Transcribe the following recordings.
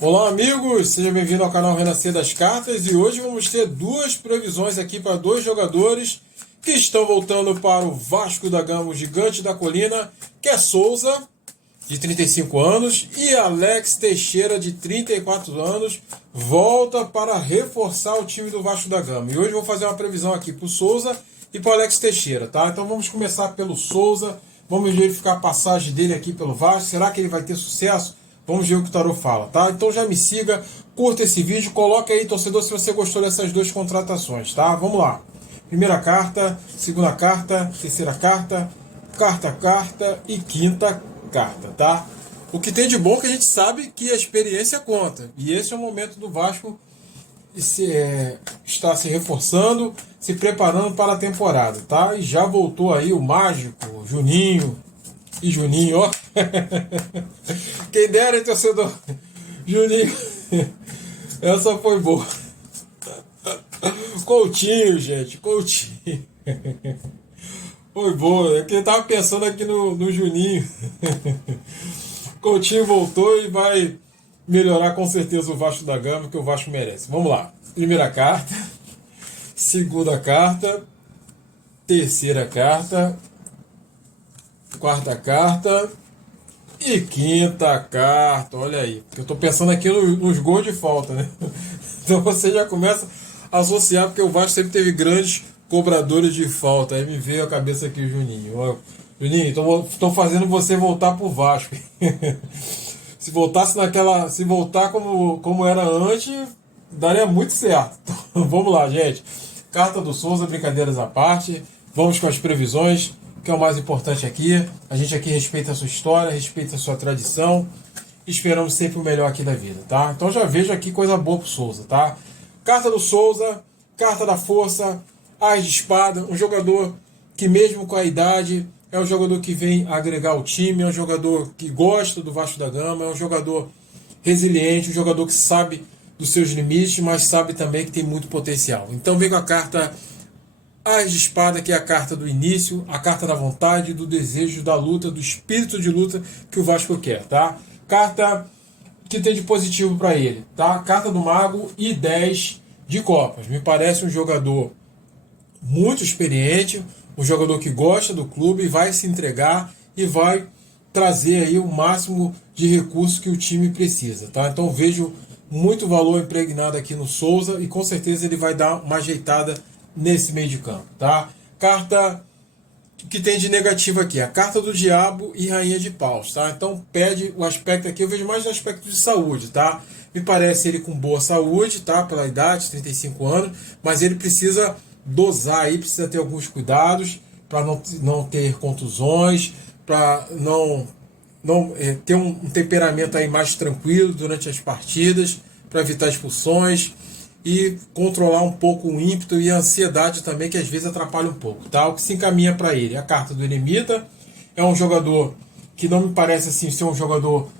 Olá amigos, seja bem-vindo ao canal Renascer das Cartas e hoje vamos ter duas previsões aqui para dois jogadores que estão voltando para o Vasco da Gama, o Gigante da Colina, que é Souza, de 35 anos, e Alex Teixeira, de 34 anos, volta para reforçar o time do Vasco da Gama. E hoje eu vou fazer uma previsão aqui para o Souza e para o Alex Teixeira, tá? Então vamos começar pelo Souza, vamos verificar a passagem dele aqui pelo Vasco, será que ele vai ter sucesso? Vamos ver o que o Tarô fala, tá? Então já me siga, curta esse vídeo, coloque aí, torcedor, se você gostou dessas duas contratações, tá? Vamos lá. Primeira carta, segunda carta, terceira carta, quarta e quinta carta, tá? O que tem de bom é que a gente sabe que a experiência conta. E esse é o momento do Vasco estar se reforçando, se preparando para a temporada, tá? E já voltou aí o mágico, Juninho, ó. Quem dera, hein, torcedor? Juninho. Essa foi boa. Coutinho, gente. Coutinho. Foi boa. É que eu tava pensando aqui no Juninho. Coutinho voltou e vai melhorar com certeza o Vasco da Gama, que o Vasco merece. Vamos lá. Primeira carta. Segunda carta. Terceira carta. Quarta carta. E quinta carta, olha aí. Eu tô pensando aqui nos gols de falta, né? Então você já começa a associar, porque o Vasco sempre teve grandes cobradores de falta. Aí me veio a cabeça aqui o Juninho. Ó, Juninho, tô fazendo você voltar pro Vasco. Se voltasse se voltar como era antes, daria muito certo. Então, vamos lá, gente. Carta do Souza, brincadeiras à parte. Vamos com as previsões, que é o mais importante aqui. A gente aqui respeita a sua história, respeita a sua tradição. Esperamos sempre o melhor aqui da vida, tá? Então já vejo aqui coisa boa pro Souza, tá? Carta do Souza, carta da força, as de espada, um jogador que mesmo com a idade é um jogador que vem agregar o time, é um jogador que gosta do Vasco da Gama, é um jogador resiliente, um jogador que sabe dos seus limites, mas sabe também que tem muito potencial. Então vem com a carta As de Espada, que é a carta do início, a carta da vontade, do desejo, da luta, do espírito de luta que o Vasco quer, tá? Carta que tem de positivo para ele, tá? Carta do Mago e 10 de Copas. Me parece um jogador muito experiente, um jogador que gosta do clube, vai se entregar e vai trazer aí o máximo de recursos que o time precisa, tá? Então vejo muito valor impregnado aqui no Souza e com certeza ele vai dar uma ajeitada nesse meio de campo, tá? Carta que tem de negativo aqui, a carta do Diabo e Rainha de Paus, tá? Então pede o aspecto aqui, eu vejo mais no aspecto de saúde, tá? Me parece ele com boa saúde, tá? Pela idade, 35 anos, mas ele precisa dosar aí, precisa ter alguns cuidados para não ter contusões, para não ter um temperamento aí mais tranquilo durante as partidas, para evitar expulsões e controlar um pouco o ímpeto e a ansiedade também, que às vezes atrapalha um pouco, tá? O que se encaminha para ele, a carta do Eremita, é um jogador que não me parece assim ser um jogador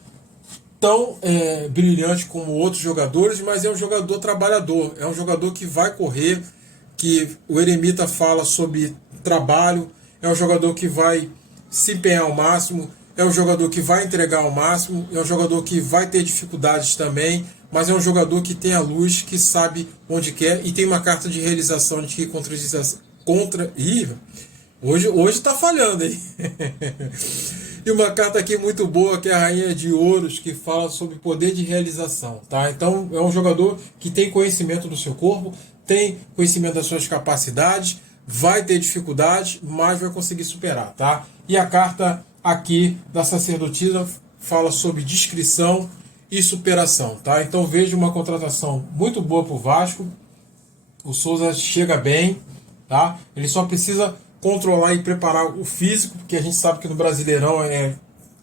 tão brilhante como outros jogadores, mas é um jogador trabalhador, é um jogador que vai correr, que o Eremita fala sobre trabalho, é um jogador que vai se empenhar ao máximo, é um jogador que vai entregar ao máximo, é um jogador que vai ter dificuldades também, mas é um jogador que tem a luz, que sabe onde quer e tem uma carta de realização de que hoje tá falhando, hein? E uma carta aqui muito boa, que é a Rainha de Ouros, que fala sobre poder de realização, tá? Então é um jogador que tem conhecimento do seu corpo, tem conhecimento das suas capacidades, vai ter dificuldades, mas vai conseguir superar, tá? E a carta aqui da sacerdotisa fala sobre discrição e superação, tá? Então vejo uma contratação muito boa para o Vasco. O Souza chega bem, tá? Ele só precisa controlar e preparar o físico, porque a gente sabe que no Brasileirão é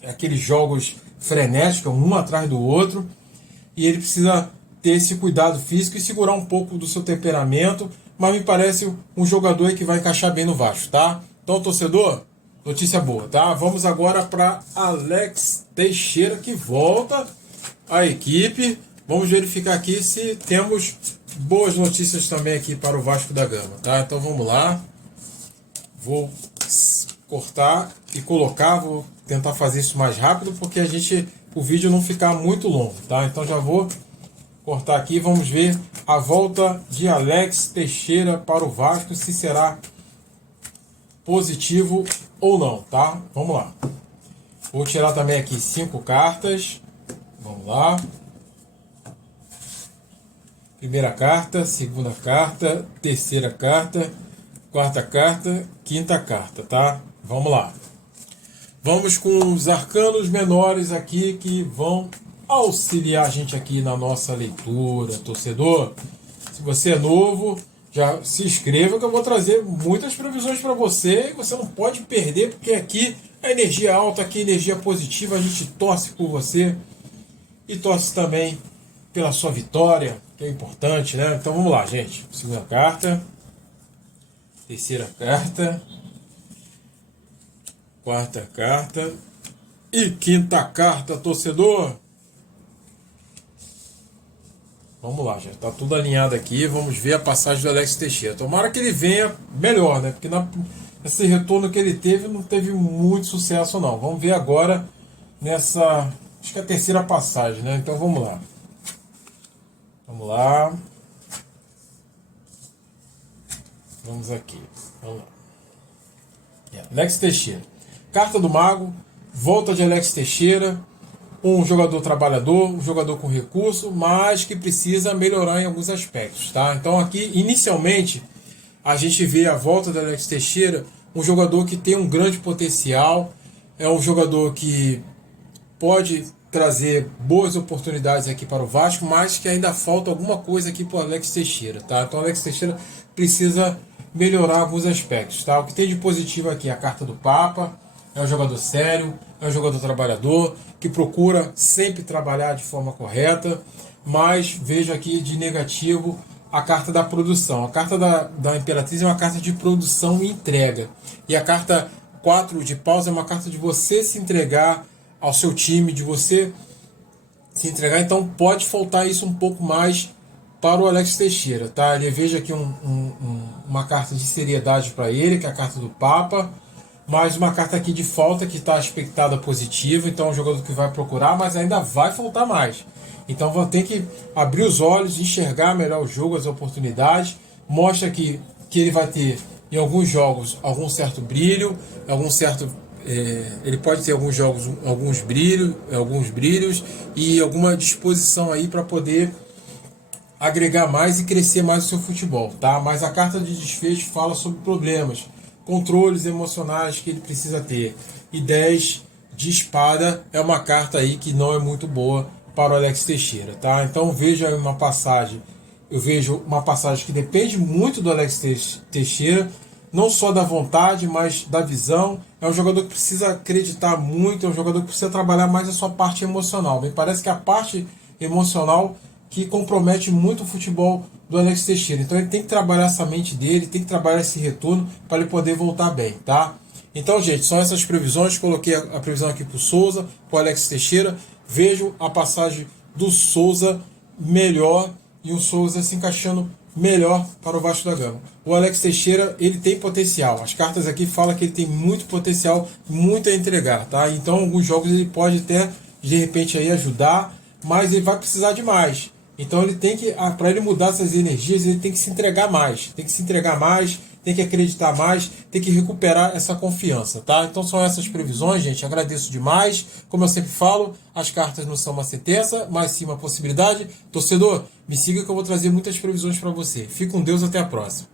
aqueles jogos frenéticos, um atrás do outro, e ele precisa ter esse cuidado físico e segurar um pouco do seu temperamento, mas me parece um jogador que vai encaixar bem no Vasco, tá? Então, torcedor, notícia boa, tá? Vamos agora para Alex Teixeira, que volta à equipe. Vamos verificar aqui se temos boas notícias também aqui para o Vasco da Gama, tá? Então vamos lá. Vou cortar e colocar, vou tentar fazer isso mais rápido, porque a gente o vídeo não ficar muito longo, tá? Então já vou cortar aqui, vamos ver a volta de Alex Teixeira para o Vasco, se será positivo ou não, tá? Vamos lá. Vou tirar também aqui 5 cartas. Vamos lá. Primeira carta, segunda carta, terceira carta, quarta carta, quinta carta, tá? Vamos lá. Vamos com os arcanos menores aqui que vão auxiliar a gente aqui na nossa leitura, torcedor. Se você é novo, já se inscreva que eu vou trazer muitas previsões para você e você não pode perder, porque aqui a energia alta, aqui a energia positiva, a gente torce por você e torce também pela sua vitória, que é importante, né? Então vamos lá, gente. Segunda carta, terceira carta, quarta carta e quinta carta, torcedor. Vamos lá, já está tudo alinhado aqui. Vamos ver a passagem do Alex Teixeira. Tomara que ele venha melhor, né? Porque esse retorno que ele teve não teve muito sucesso, não. Vamos ver agora nessa, acho que é a terceira passagem, né? Então vamos lá. Vamos lá. Vamos aqui. Vamos lá. Alex Teixeira. Carta do Mago. Volta de Alex Teixeira. Um jogador trabalhador, um jogador com recurso, mas que precisa melhorar em alguns aspectos, tá? Então aqui, inicialmente, a gente vê a volta do Alex Teixeira, um jogador que tem um grande potencial, é um jogador que pode trazer boas oportunidades aqui para o Vasco, mas que ainda falta alguma coisa aqui para o Alex Teixeira, tá? Então o Alex Teixeira precisa melhorar alguns aspectos, tá? O que tem de positivo aqui é a carta do Papa, é um jogador sério, é um jogador trabalhador, que procura sempre trabalhar de forma correta, mas vejo aqui de negativo a carta da produção. A carta da Imperatriz é uma carta de produção e entrega. E a carta 4 de paus é uma carta de você se entregar ao seu time, de você se entregar. Então pode faltar isso um pouco mais para o Alex Teixeira, tá? Eu vejo aqui uma carta de seriedade para ele, que é a carta do Papa, mais uma carta aqui de falta que está expectada positiva, então é um jogador que vai procurar, mas ainda vai faltar mais. Então vou ter que abrir os olhos, enxergar melhor o jogo, as oportunidades. Mostra que ele vai ter em alguns jogos algum certo brilho, ele pode ter alguns jogos alguns brilhos e alguma disposição aí para poder agregar mais e crescer mais o seu futebol, tá? Mas a carta de desfecho fala sobre problemas, controles emocionais que ele precisa ter. E 10 de espada é uma carta aí que não é muito boa para o Alex Teixeira, tá? Então veja aí uma passagem. Eu vejo uma passagem que depende muito do Alex Teixeira, não só da vontade, mas da visão. É um jogador que precisa acreditar muito, é um jogador que precisa trabalhar mais a sua parte emocional. Me parece que a parte emocional que compromete muito o futebol do Alex Teixeira. Então ele tem que trabalhar essa mente dele, tem que trabalhar esse retorno para ele poder voltar bem, tá? Então, gente, são essas previsões. Coloquei a previsão aqui para o Souza, para o Alex Teixeira. Vejo a passagem do Souza melhor e o Souza se encaixando melhor para o Vasco da Gama. O Alex Teixeira, ele tem potencial. As cartas aqui falam que ele tem muito potencial, muito a entregar, tá? Então, alguns jogos ele pode até, de repente, aí ajudar, mas ele vai precisar de mais. Então ele tem que, para ele mudar essas energias, ele tem que se entregar mais. Tem que se entregar mais, tem que acreditar mais, tem que recuperar essa confiança, tá? Então são essas previsões, gente. Agradeço demais. Como eu sempre falo, as cartas não são uma sentença, mas sim uma possibilidade. Torcedor, me siga que eu vou trazer muitas previsões para você. Fique com Deus, até a próxima.